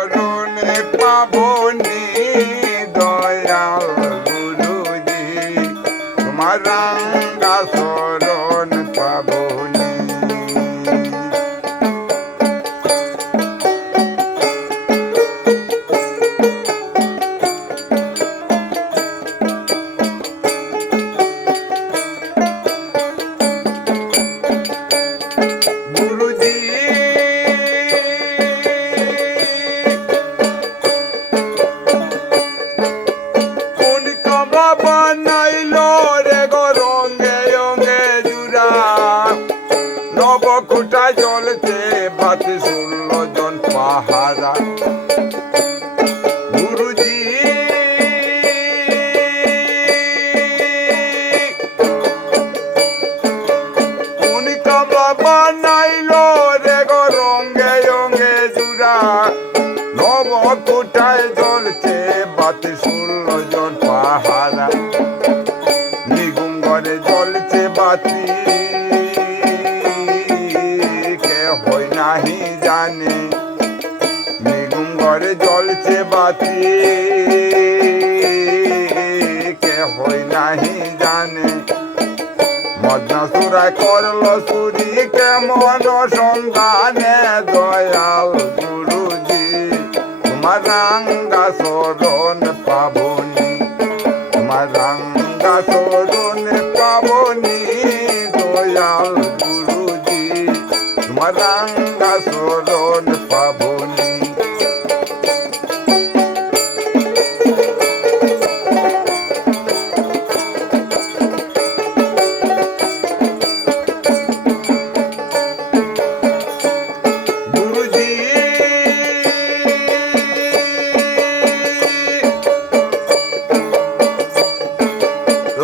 চরণে পাবনি দয়াল গুরুজি, তোমার রাঙ্গা চরণ পাবনি। গুরুজি বানাইল রে গো রঙে রঙে জুড়া, নবকুটায় জ্বলছে বাতি 16 জন পাহারা। গুরুজি উনি কামলা বানাইল রে গো রঙে রঙে জুড়া, নবকুটায় জ্বলছে বাতি 16 জন পাহারা। নিগুম ঘরে জ্বলছে বাতি, কে হই নাহি জানে। নিগুম ঘরে জ্বলছে বাতি, কে হই নাহি জানে। মদনা সুরায় করল চুরি কেমন সন্ধানে দয়াল গুরুজি, তোমার রাঙ্গা চরণ পাবনি, তোমার রাঙ্গা চরণ পাবনি দয়াল গুরুজি, তোমার রাঙ্গা চরণ পাবনি।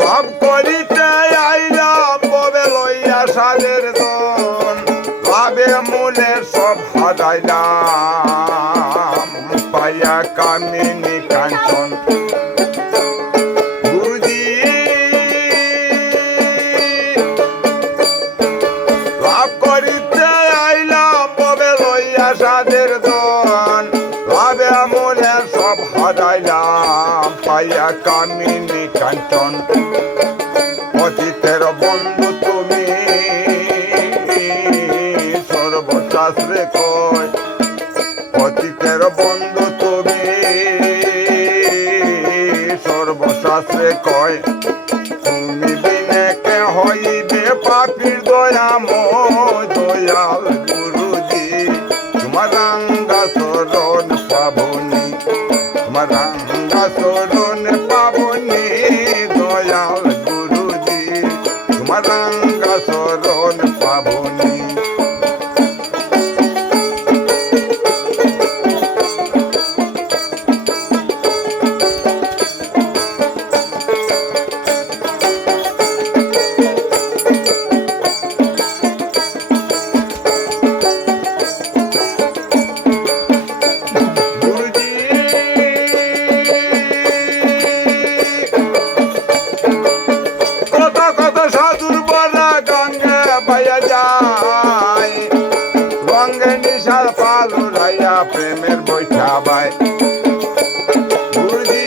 লাভ করিতে আইলাম ববে লইয়া সাদের দন, লাভে মূলে সব হারাইলাম পাইয়া কামিনী কাঞ্চন। গুরুজি লাভ করিতে আইলাম ববে লইয়া সাদের দন, লাভে মূলে সব হারাইলাম পাইয়া কামিনী কাঞ্চন। অতীতের বন্ধু তুমি সর্বশাস্ত্রে কয়, অতীতের বন্ধু তুমি সর্বশাস্ত্রে কয়। তুমি বিনে কে হইবে পাপীর দয়াময় দয়াল গুরুজি, তোমার রাঙ্গা চরণ পাবনি, তোমার রাঙ্গা চরণ পাবনি দয়াল গুরুজি, তোমার রাঙ্গা চরণ পাবনি। সাধুর বলা গঙ্গে পাইয়া যায়, রঙে নিশার পালু রাইয়া প্রেমের বৈঠা বাই। গুরুজি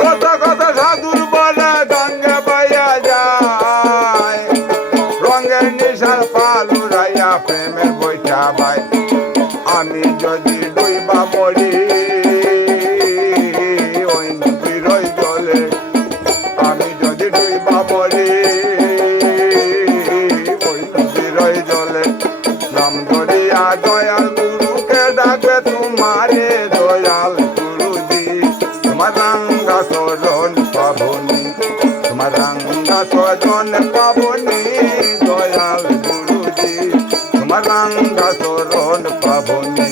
কত কত সাধুর বলা গঙ্গে পাইয়া যায়, রঙে নিশার পালু রাইয়া প্রেমের বৈঠা বাই। আমি যদি ডুইবা মরি নাম ধরিয়া দয়াল গুরুকে ডাকবে তোমারে দয়াল গুরুজি, তোমার রাঙ্গা চরণ পাবনি, তোমার রাঙ্গা চরণ পাবনি দয়াল গুরুজি, তোমার রাঙ্গা চরণ পাবনি।